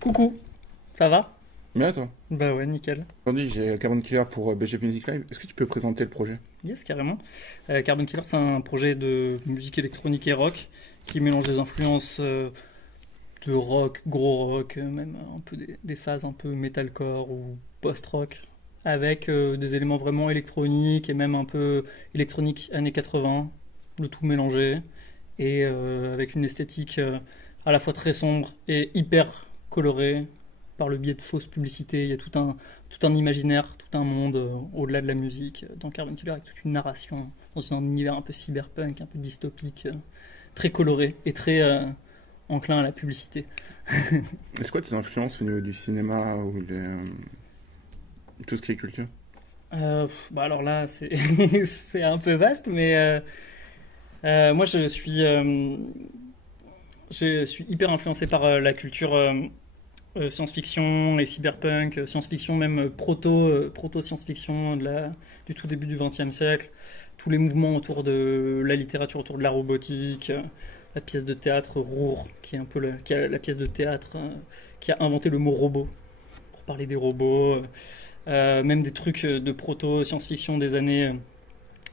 Coucou, ça va? Mais attends, Bah ouais, nickel. aujourd'hui j'ai Carbon Killer pour BG Music Live. Est-ce que tu peux présenter le projet? Yes, carrément. Carbon Killer, c'est un projet de musique électronique et rock qui mélange des influences de rock, gros rock, même un peu des phases un peu metalcore ou post-rock, avec des éléments vraiment électroniques et même un peu électronique années 80, le tout mélangé, et avec une esthétique à la fois très sombre et hyper colorée par le biais de fausses publicités. Il y a tout un imaginaire, tout un monde au-delà de la musique dans Carbon Killer, avec toute une narration dans un univers un peu cyberpunk, un peu dystopique, très coloré et très enclin à la publicité. Est-ce quoi tes influences au niveau du cinéma ou tout ce qui est culture? Bah alors là, c'est c'est un peu vaste, mais moi je suis hyper influencé par la culture science-fiction et cyberpunk, science-fiction même proto-science-fiction du tout début du XXe siècle, tous les mouvements autour de la littérature, autour de la robotique, la pièce de théâtre Rour, qui est un peu qui a la pièce de théâtre qui a inventé le mot robot pour parler des robots, même des trucs de proto-science-fiction des années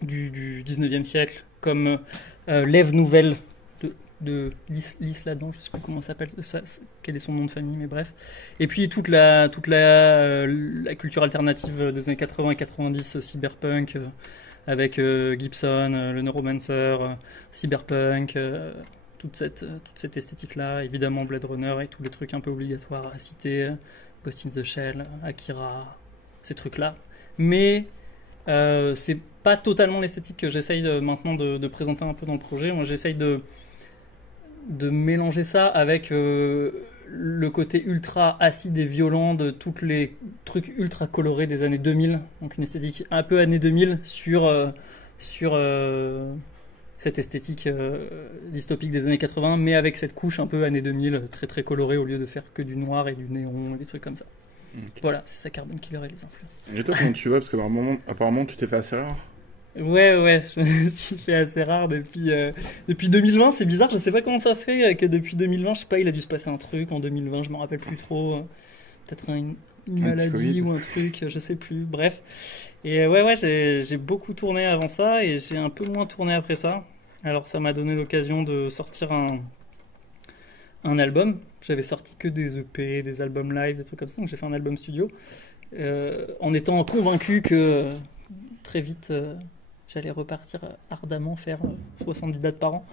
du 19e siècle, comme l'Ève Nouvelle de Lys Ladan, je sais plus comment ça s'appelle, quel est son nom de famille, mais bref. Et puis toute la culture alternative des années 80 et 90, cyberpunk, avec Gibson, le Neuromancer, cyberpunk, toute cette esthétique-là, évidemment Blade Runner et tous les trucs un peu obligatoires à citer, Ghost in the Shell, Akira, ces trucs-là. Mais c'est pas totalement l'esthétique que j'essaye maintenant de présenter un peu dans le projet. Moi, j'essaye de mélanger ça avec le côté ultra acide et violent de tous les trucs ultra colorés des années 2000, donc une esthétique un peu années 2000 sur cette esthétique dystopique des années 80, mais avec cette couche un peu années 2000 très très colorée au lieu de faire que du noir et du néon et des trucs comme ça. Ok. Voilà, c'est ça Carbon Killer et les influences. Et toi, comment tu vas? Parce que apparemment, tu t'es fait assez rare. Ouais, je me suis fait assez rare depuis 2020. C'est bizarre, je sais pas comment ça se fait que depuis 2020, je sais pas, il a dû se passer un truc en 2020, je me rappelle plus trop. Peut-être une Un petit maladie Covid. ou un truc, je sais plus. Bref. Et ouais, j'ai beaucoup tourné avant ça et j'ai un peu moins tourné après ça. Alors ça m'a donné l'occasion de sortir un album. J'avais sorti que des EP, des albums live, des trucs comme ça, donc j'ai fait un album studio. En étant convaincu que très vite j'allais repartir ardemment faire 70 dates par an.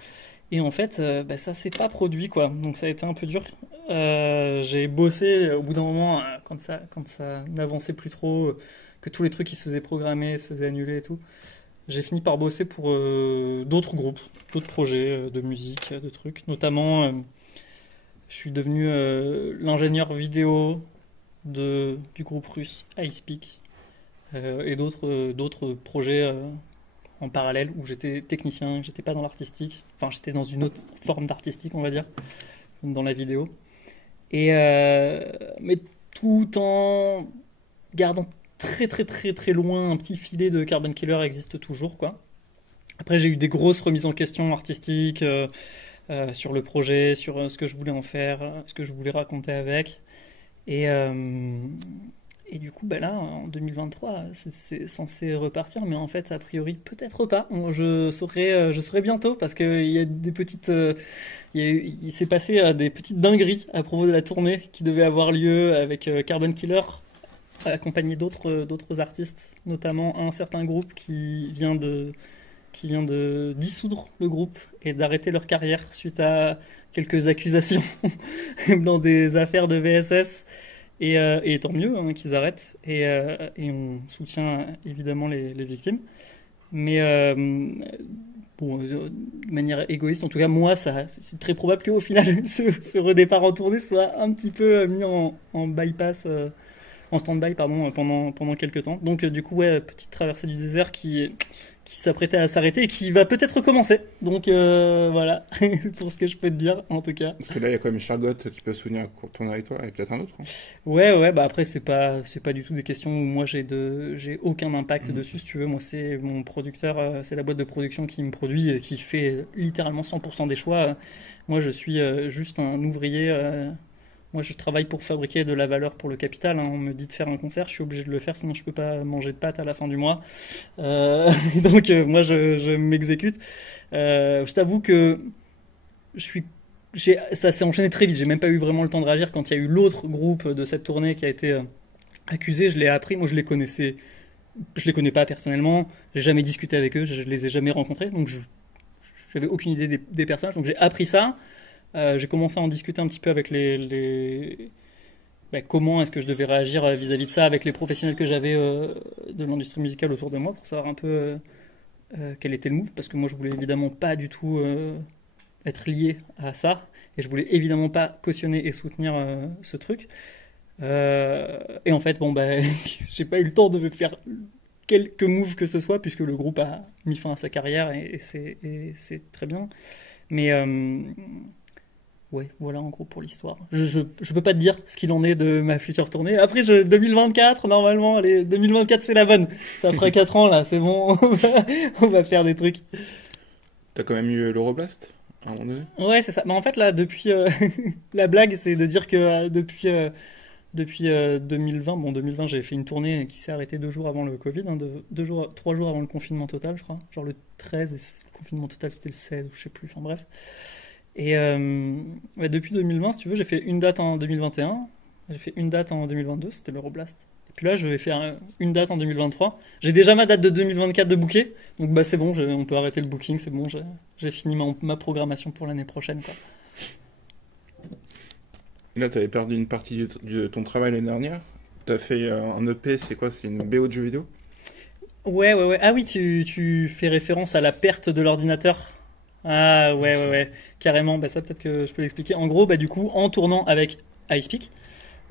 Et en fait, ça s'est pas produit, quoi. Donc ça a été un peu dur. J'ai bossé au bout d'un moment, quand ça n'avançait plus trop, que tous les trucs qui se faisaient programmer se faisaient annuler et tout. J'ai fini par bosser pour d'autres groupes, d'autres projets de musique, de trucs. Notamment, je suis devenu l'ingénieur vidéo du groupe russe iSpeak et d'autres projets en parallèle où j'étais technicien, j'étais pas dans l'artistique, enfin j'étais dans une autre forme d'artistique on va dire, dans la vidéo. Et mais tout en gardant très très très très loin un petit filet de Carbon Killer existe toujours quoi. Après j'ai eu des grosses remises en question artistiques sur le projet, sur ce que je voulais en faire, ce que je voulais raconter avec. Et du coup, là, en 2023, c'est censé repartir, mais en fait, a priori, peut-être pas. Je saurai bientôt parce qu'il y a des petites, il s'est passé des petites dingueries à propos de la tournée qui devait avoir lieu avec Carbon Killer, accompagné d'autres artistes, notamment un certain groupe qui vient de dissoudre le groupe et d'arrêter leur carrière suite à quelques accusations dans des affaires de VSS. Et tant mieux hein, qu'ils arrêtent. Et on soutient évidemment les victimes. Mais de manière égoïste, en tout cas, moi, c'est très probable qu'au final, ce redépart en tournée soit un petit peu mis en bypass, en stand-by, pardon, pendant quelques temps. Donc, du coup, ouais, petite traversée du désert qui qui s'apprêtait à s'arrêter et qui va peut-être recommencer. Donc voilà, pour ce que je peux te dire en tout cas. Parce que là, il y a quand même Chargot qui peut souvenir tourner avec toi, et peut-être un autre. Hein. Ouais, bah après c'est pas du tout des questions où moi j'ai aucun impact dessus si tu veux. Moi c'est mon producteur, c'est la boîte de production qui me produit et qui fait littéralement 100% des choix. Moi je suis juste un ouvrier. Moi, je travaille pour fabriquer de la valeur pour le capital. Hein. On me dit de faire un concert, je suis obligé de le faire, sinon je peux pas manger de pâtes à la fin du mois. Donc, moi, je m'exécute. Je t'avoue que ça s'est enchaîné très vite. J'ai même pas eu vraiment le temps de réagir quand il y a eu l'autre groupe de cette tournée qui a été accusé. Je l'ai appris. Moi, je les connais pas personnellement. J'ai jamais discuté avec eux. Je les ai jamais rencontrés. Donc, j'avais aucune idée des personnages. Donc, j'ai appris ça. J'ai commencé à en discuter un petit peu avec comment est-ce que je devais réagir vis-à-vis de ça avec les professionnels que j'avais de l'industrie musicale autour de moi pour savoir un peu quel était le move, parce que moi je voulais évidemment pas du tout être lié à ça et je voulais évidemment pas cautionner et soutenir ce truc. Et en fait, j'ai pas eu le temps de faire quelques moves que ce soit puisque le groupe a mis fin à sa carrière et c'est très bien. Mais ouais, voilà en gros pour l'histoire. Je peux pas te dire ce qu'il en est de ma future tournée. Après, 2024, normalement, allez, 2024 c'est la bonne. Ça fera 4 ans là, c'est bon, on va faire des trucs. T'as quand même eu l'Euroblast à un moment donné? Ouais, c'est ça. Mais en fait là, depuis la blague, c'est de dire que depuis 2020, 2020 j'ai fait une tournée qui s'est arrêtée 2 jours avant le Covid, 3 jours avant le confinement total, je crois. Genre le 13 et le confinement total c'était le 16 ou je sais plus, enfin bref. Et depuis 2020, si tu veux, j'ai fait une date en 2021, j'ai fait une date en 2022, c'était l'Euroblast. Et puis là, je vais faire une date en 2023. J'ai déjà ma date de 2024 de booker, donc c'est bon, on peut arrêter le booking, c'est bon, j'ai fini ma programmation pour l'année prochaine, quoi. Là, t'avais perdu une partie de ton travail l'année dernière. T'as fait un EP, c'est quoi? C'est une BO de jeu vidéo? Ouais. Ah oui, tu fais référence à la perte de l'ordinateur. Ah ouais, carrément, ça peut-être que je peux l'expliquer. En gros, du coup, en tournant avec iSpeak,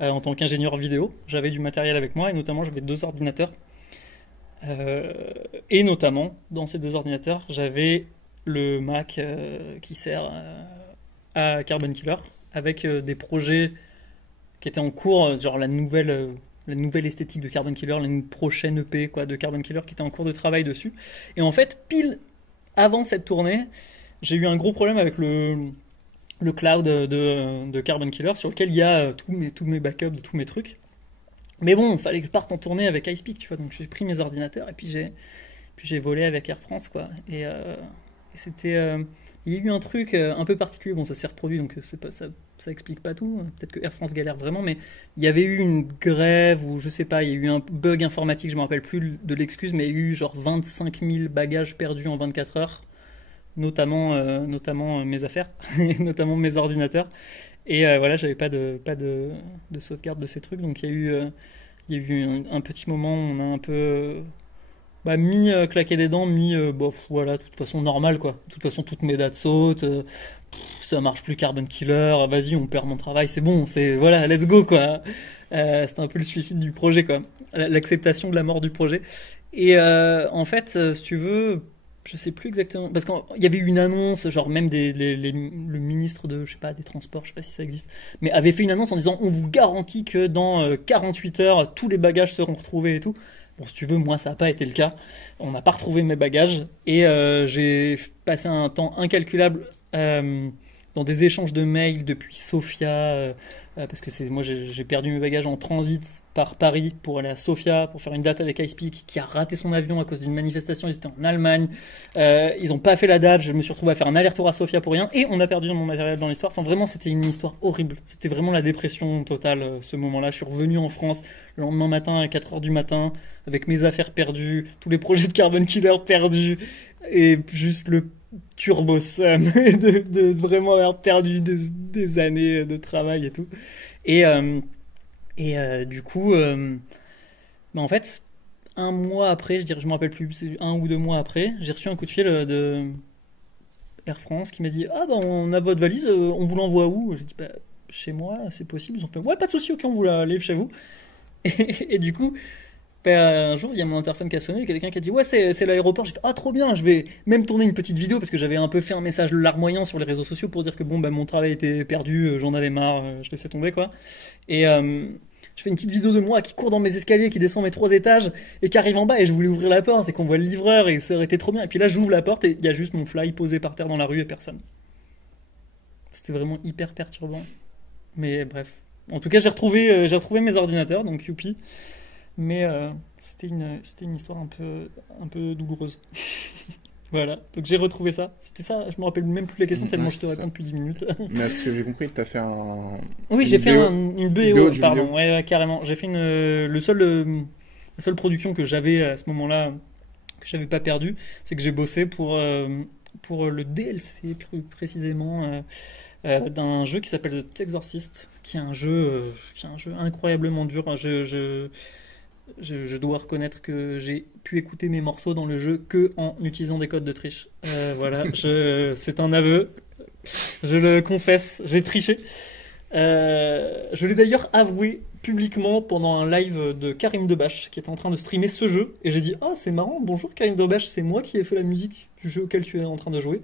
en tant qu'ingénieur vidéo, j'avais du matériel avec moi et notamment j'avais 2 ordinateurs. Et notamment, dans ces 2 ordinateurs, j'avais le Mac qui sert à Carbon Killer avec des projets qui étaient en cours, genre la nouvelle esthétique de Carbon Killer, la prochaine EP de Carbon Killer qui était en cours de travail dessus. Et en fait, pile avant cette tournée, j'ai eu un gros problème avec le cloud de Carbon Killer sur lequel il y a tous mes backups de tous mes trucs. Mais bon, il fallait que je parte en tournée avec iSpeak, tu vois. Donc j'ai pris mes ordinateurs et puis j'ai volé avec Air France, quoi. Et c'était... il y a eu un truc un peu particulier. Bon, ça s'est reproduit, donc ça explique pas tout. Peut-être que Air France galère vraiment, mais il y avait eu une grève ou je sais pas, il y a eu un bug informatique, je me rappelle plus de l'excuse, mais il y a eu genre 25 000 bagages perdus en 24 heures. Notamment mes affaires, notamment mes ordinateurs. Et voilà, j'avais pas de sauvegarde de ces trucs, donc il y a eu un petit moment où on a un peu claqué des dents, voilà, de toute façon normal quoi. De toute façon toutes mes dates sautent, ça marche plus Carbon Killer, vas-y on perd mon travail, c'est bon, voilà, let's go quoi. C'était un peu le suicide du projet quoi, l'acceptation de la mort du projet. Et en fait, si tu veux, je sais plus exactement, parce qu'il y avait eu une annonce, genre même le ministre de, je sais pas, des transports, je sais pas si ça existe, mais avait fait une annonce en disant on vous garantit que dans 48 heures tous les bagages seront retrouvés et tout. Bon, si tu veux, moi ça n'a pas été le cas. On n'a pas retrouvé mes bagages et j'ai passé un temps incalculable dans des échanges de mails depuis Sofia, parce que moi j'ai perdu mes bagages en transit par Paris pour aller à Sofia pour faire une date avec iSpeak qui a raté son avion à cause d'une manifestation. Ils étaient en Allemagne, ils n'ont pas fait la date, je me suis retrouvé à faire un aller-retour à Sofia pour rien et on a perdu mon matériel dans l'histoire. Enfin vraiment c'était une histoire horrible, c'était vraiment la dépression totale ce moment-là. Je suis revenu en France le lendemain matin à 4h du matin avec mes affaires perdues, tous les projets de Carbon Killer perdus et juste le turbo somme de vraiment avoir perdu des années de travail et tout. Et du coup, en fait, un mois après, je me rappelle plus, c'est 1 ou 2 mois après, j'ai reçu un coup de fil de Air France qui m'a dit ah on a votre valise, on vous l'envoie où? J'ai dit chez moi, c'est possible. Ils ont fait ouais pas de souci, ok, on vous la livre chez vous. Et du coup, Un jour, il y a mon interphone qui a sonné, quelqu'un qui a dit ouais c'est l'aéroport. J'ai fait ah trop bien, je vais même tourner une petite vidéo parce que j'avais un peu fait un message larmoyant sur les réseaux sociaux pour dire que bon bah mon travail était perdu, j'en avais marre, je laissais tomber quoi. Et je fais une petite vidéo de moi qui court dans mes escaliers, qui descend mes 3 étages et qui arrive en bas et je voulais ouvrir la porte et qu'on voit le livreur et ça aurait été trop bien. Et puis là j'ouvre la porte et il y a juste mon fly posé par terre dans la rue et personne. C'était vraiment hyper perturbant. Mais bref. En tout cas j'ai retrouvé mes ordinateurs donc youpi. Mais c'était une histoire un peu douloureuse. Voilà, donc j'ai retrouvé ça. C'était ça, je me rappelle même plus la question tellement je te réponds depuis 10 minutes. Mais est-ce que j'ai compris que tu as fait Oui, j'ai fait une vidéo BO, pardon, ouais, carrément. J'ai fait la seule production que j'avais à ce moment-là, que j'avais pas perdu, c'est que j'ai bossé pour le DLC plus précisément d'un jeu qui s'appelle The Exorcist, qui est un jeu incroyablement dur. Je dois reconnaître que j'ai pu écouter mes morceaux dans le jeu que en utilisant des codes de triche. Voilà, c'est un aveu. Je le confesse, j'ai triché. Je l'ai d'ailleurs avoué publiquement pendant un live de Karim Debache qui était en train de streamer ce jeu. Et j'ai dit ah c'est marrant, bonjour Karim Debache, c'est moi qui ai fait la musique du jeu auquel tu es en train de jouer.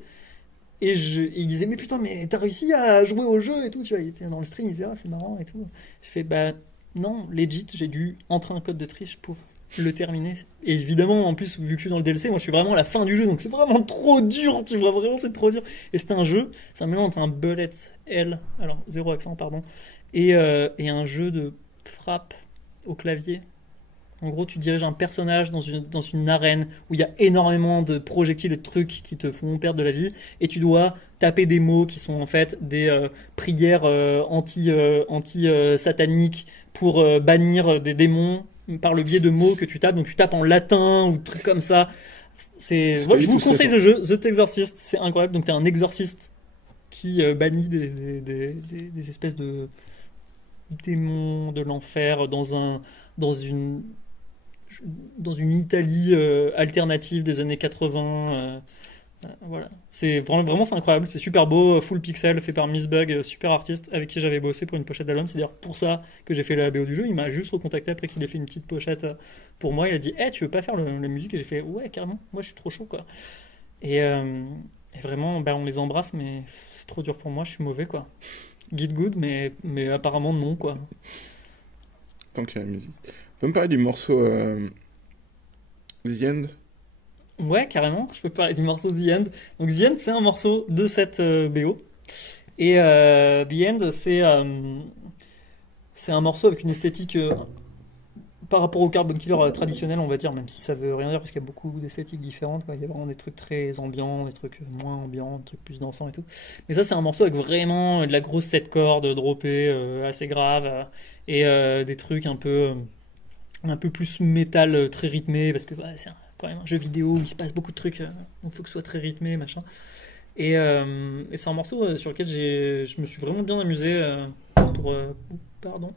Et il disait mais putain mais t'as réussi à jouer au jeu et tout, tu vois, il était dans le stream, il disait ah c'est marrant et tout. J'ai fait bah non, legit, j'ai dû entrer un code de triche pour le terminer. Et évidemment, en plus, vu que je suis dans le DLC, moi je suis vraiment à la fin du jeu, donc c'est vraiment trop dur, tu vois, vraiment c'est trop dur. Et c'est un jeu, c'est un mélange entre un bullet L, alors 0 accent, pardon, et un jeu de frappe au clavier. En gros, tu diriges un personnage dans une arène où il y a énormément de projectiles et de trucs qui te font perdre de la vie, et tu dois taper des mots qui sont en fait des prières anti-sataniques pour bannir des démons par le biais de mots que tu tapes. Donc tu tapes en latin ou trucs comme ça. Ouais, je vous conseille ce jeu, The Exorcist, c'est incroyable. Donc t'es un exorciste qui bannit des espèces de démons de l'enfer dans une Italie alternative des années 80. Voilà, c'est vraiment c'est incroyable, c'est super beau, full pixel, fait par Miss Bug, super artiste avec qui j'avais bossé pour une pochette d'album. C'est d'ailleurs pour ça que j'ai fait la BO du jeu. Il m'a juste recontacté après qu'il ait fait une petite pochette pour moi. Il a dit hey, tu veux pas faire la musique? Et j'ai fait ouais carrément, moi je suis trop chaud quoi. Et vraiment bah, on les embrasse, mais c'est trop dur pour moi, je suis mauvais quoi. Git good, mais apparemment non quoi. Tant qu'il y a la musique. Tu peux me parler du morceau The End? Ouais, carrément, je peux parler du morceau The End. Donc The End, c'est un morceau de cette BO. Et The End, c'est un morceau avec une esthétique par rapport au Carbon Killer traditionnel, on va dire, même si ça veut rien dire, parce qu'il y a beaucoup d'esthétiques différentes, quoi. Il y a vraiment des trucs très ambiants, des trucs moins ambiants, des trucs plus dansants et tout. Mais ça, c'est un morceau avec vraiment de la grosse 7 cordes droppées, assez grave, et des trucs un peu plus métal, très rythmé, parce que ouais, c'est quand même un jeu vidéo où il se passe beaucoup de trucs, donc il faut que ce soit très rythmé, machin. Et c'est un morceau sur lequel je me suis vraiment bien amusé pardon.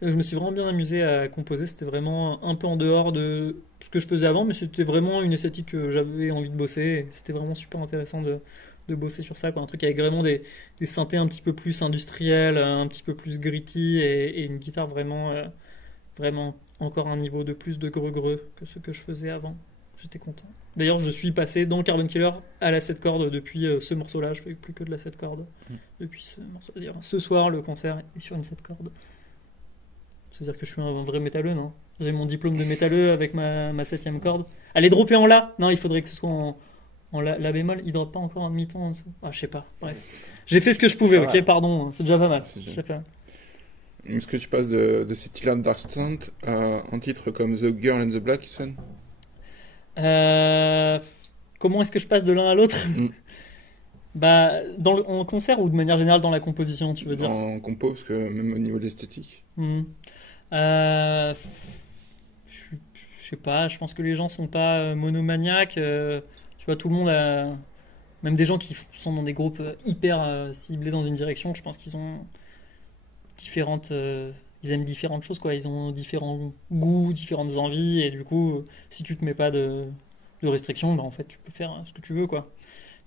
Je me suis vraiment bien amusé à composer. C'était vraiment un peu en dehors de ce que je faisais avant, mais c'était vraiment une esthétique que j'avais envie de bosser. Et c'était vraiment super intéressant de bosser sur ça, quoi. Un truc avec vraiment des synthés un petit peu plus industriels, un petit peu plus gritty et une guitare vraiment encore un niveau de plus de greux que ce que je faisais avant. J'étais content. D'ailleurs, je suis passé dans Carbon Killer à la 7 cordes depuis ce morceau-là. Je fais plus que de la 7 cordes depuis ce morceau. C'est-à-dire, ce soir, le concert est sur une 7 cordes. C'est-à-dire que je suis un vrai métalleux, non? J'ai mon diplôme de métalleux avec ma 7ème corde. Elle est droppée en La. Non, il faudrait que ce soit en la bémol. Il ne droppe pas encore un demi-ton en dessous. Ah, je sais pas. Bref. J'ai fait ce que je pouvais, ok? Pardon. C'est déjà pas mal. Est-ce que tu passes de City Land Dark Stunt à un titre comme The Girl and the Black Sun? Comment est-ce que je passe de l'un à l'autre? Bah, en concert ou de manière générale dans la composition, tu veux dire? En compo, parce que même au niveau de l'esthétique. Je sais pas, je pense que les gens sont pas monomaniaques. Tu vois, tout le monde a. Même des gens qui sont dans des groupes hyper ciblés dans une direction, je pense qu'ils ont différentes. Ils aiment différentes choses, quoi. Ils ont différents goûts, différentes envies, et du coup, si tu te mets pas de restrictions, bah en fait, tu peux faire ce que tu veux, quoi.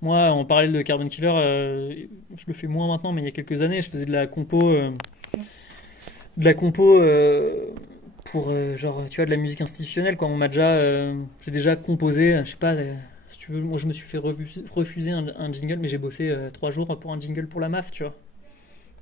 Moi, en parallèle de Carbon Killer, je le fais moins maintenant, mais il y a quelques années, je faisais de la compo pour genre, tu vois, de la musique institutionnelle, quoi. J'ai déjà composé, je sais pas, si tu veux, moi je me suis fait refuser un jingle, mais j'ai bossé 3 jours pour un jingle pour la MAF, tu vois.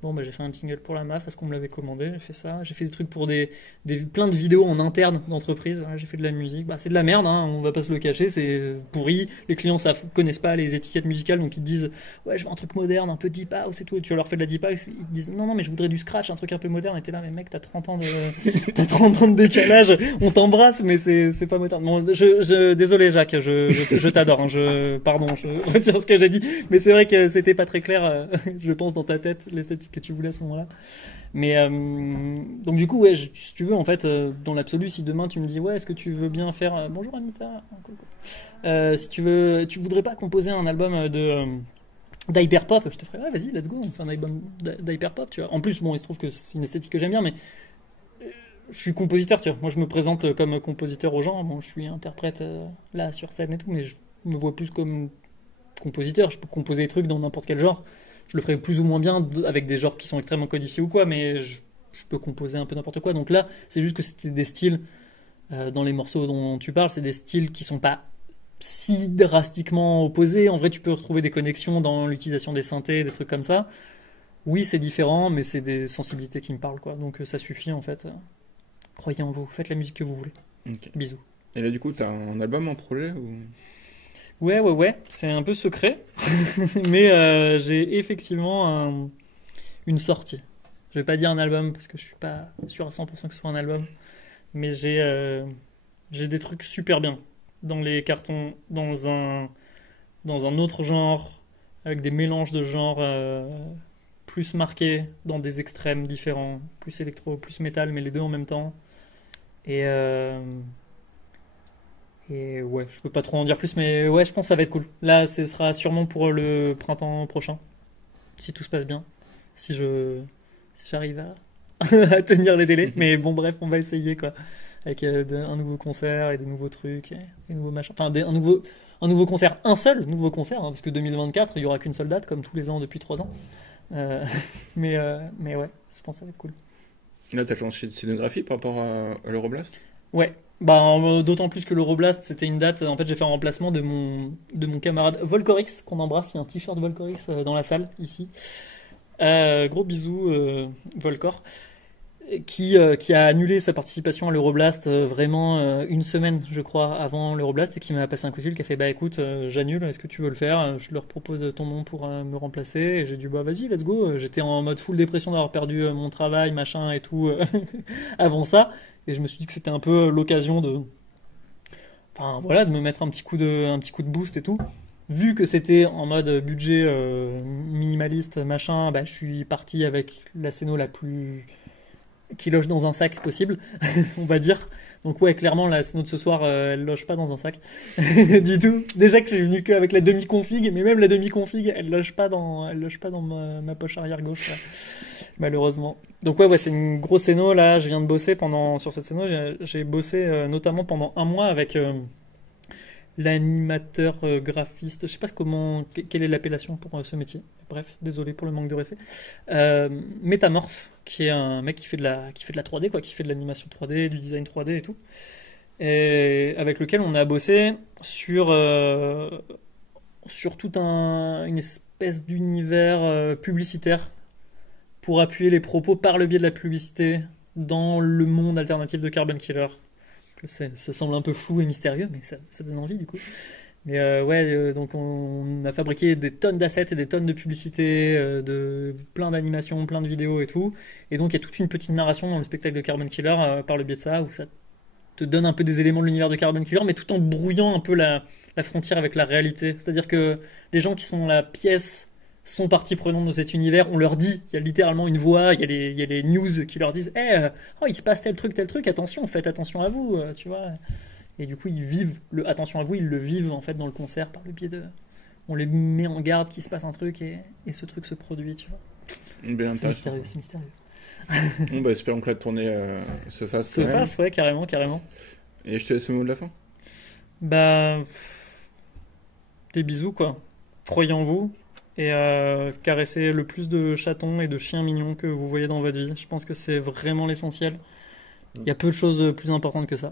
Bon, bah, j'ai fait un jingle pour la MAF parce qu'on me l'avait commandé, j'ai fait ça. J'ai fait des trucs pour plein de vidéos en interne d'entreprise. Voilà, j'ai fait de la musique. Bah, c'est de la merde, hein, on va pas se le cacher, c'est pourri. Les clients connaissent pas les étiquettes musicales, donc ils te disent ouais, je veux un truc moderne, un peu deep house et tout. Et tu leur fais de la deep house, ils te disent non, non, mais je voudrais du scratch, un truc un peu moderne. Et t'es là, mais mec, t'as 30 ans t'as 30 ans de décalage, on t'embrasse, mais c'est pas moderne. Bon, désolé, Jacques, je t'adore, hein, pardon, je retire ce que j'ai dit, mais c'est vrai que c'était pas très clair, je pense, dans ta tête, l'esthétique que tu voulais à ce moment-là. Mais donc du coup, ouais, si tu veux, en fait, dans l'absolu, si demain tu me dis, ouais, est-ce que tu veux bien faire, bonjour Anita, si tu voudrais pas composer un album d'hyperpop, je te ferais, ouais, vas-y, let's go, on fait un album d'hyperpop, tu vois. En plus, bon, il se trouve que c'est une esthétique que j'aime bien, mais je suis compositeur, tu vois. Moi, je me présente comme compositeur aux gens. Bon, je suis interprète là sur scène et tout, mais je me vois plus comme compositeur. Je peux composer des trucs dans n'importe quel genre. Je le ferai plus ou moins bien avec des genres qui sont extrêmement codifiés ou quoi, mais je peux composer un peu n'importe quoi. Donc là, c'est juste que c'était des styles, dans les morceaux dont tu parles, c'est des styles qui sont pas si drastiquement opposés. En vrai, tu peux retrouver des connexions dans l'utilisation des synthés, des trucs comme ça. Oui, c'est différent, mais c'est des sensibilités qui me parlent, quoi. Donc ça suffit, en fait. Croyez en vous, faites la musique que vous voulez. Ok. Bisous. Et là, du coup, t'as un album en projet ou... Ouais, c'est un peu secret, mais j'ai effectivement une sortie. Je vais pas dire un album parce que je suis pas sûr à 100% que ce soit un album, mais j'ai des trucs super bien dans les cartons, dans un autre genre, avec des mélanges de genres plus marqués, dans des extrêmes différents, plus électro, plus métal, mais les deux en même temps. Et ouais, je peux pas trop en dire plus, mais ouais, je pense que ça va être cool. Là, ce sera sûrement pour le printemps prochain, si tout se passe bien, si j'arrive à tenir les délais. Mais bon, bref, on va essayer quoi, avec un nouveau concert et des nouveaux trucs, et des nouveaux machins. Enfin, un nouveau concert, un seul nouveau concert, hein, parce que 2024, il y aura qu'une seule date, comme tous les ans depuis 3 ans. Euh, mais ouais, je pense que ça va être cool. Là, t'as changé de scénographie par rapport à l'Euroblast? Ouais, bah d'autant plus que l'Euroblast c'était une date. En fait, j'ai fait un remplacement de mon camarade Volcorix qu'on embrasse. Il y a un t-shirt Volcorix dans la salle ici. Gros bisous Volcor, qui a annulé sa participation à l'Euroblast vraiment une semaine, je crois, avant l'Euroblast et qui m'a passé un coup de fil qui a fait bah écoute, j'annule. Est-ce que tu veux le faire? Je leur propose ton nom pour me remplacer. Et j'ai dit bah vas-y, let's go. J'étais en mode full dépression d'avoir perdu mon travail, machin et tout avant ça. Et je me suis dit que c'était un peu l'occasion enfin voilà, de me mettre un petit coup de boost et tout. Vu que c'était en mode budget minimaliste, machin, bah je suis parti avec la scéno la plus qui loge dans un sac possible, on va dire. Donc ouais, clairement la scéno de ce soir, elle loge pas dans un sac du tout. Déjà que j'ai venu qu'avec la demi-config, mais même la demi-config, elle loge pas dans ma poche arrière gauche, là, malheureusement. Donc ouais, c'est une grosse scéno là. Je viens de bosser sur cette scéno. J'ai bossé notamment pendant un mois avec l'animateur graphiste. Je sais pas quelle est l'appellation pour ce métier. Bref, désolé pour le manque de respect. Métamorphe, qui est un mec qui fait de la 3D, quoi, qui fait de l'animation 3D, du design 3D et tout, et avec lequel on a bossé sur toute une espèce d'univers publicitaire pour appuyer les propos par le biais de la publicité dans le monde alternatif de Carbon Killer. Ça semble un peu flou et mystérieux, mais ça donne envie du coup. Mais donc on a fabriqué des tonnes d'assets et des tonnes de publicités, de plein d'animations, plein de vidéos et tout. Et donc il y a toute une petite narration dans le spectacle de Carbon Killer par le biais de ça, où ça te donne un peu des éléments de l'univers de Carbon Killer, mais tout en brouillant un peu la frontière avec la réalité. C'est-à-dire que les gens qui sont dans la pièce sont partie prenante de cet univers, on leur dit, il y a littéralement une voix, il y a les news qui leur disent oh, il se passe tel truc, attention, faites attention à vous, tu vois. Et du coup, ils vivent attention à vous, ils le vivent en fait dans le concert par le biais on les met en garde qu'il se passe un truc et ce truc se produit, tu vois. Bien c'est mystérieux. Bon, bah, espérons que la tournée se fasse. Ouais, carrément. Et je te laisse le mot de la fin. Bah, des bisous, quoi. Croyez en vous. Et caressez le plus de chatons et de chiens mignons que vous voyez dans votre vie. Je pense que c'est vraiment l'essentiel. Il y a peu de choses plus importantes que ça.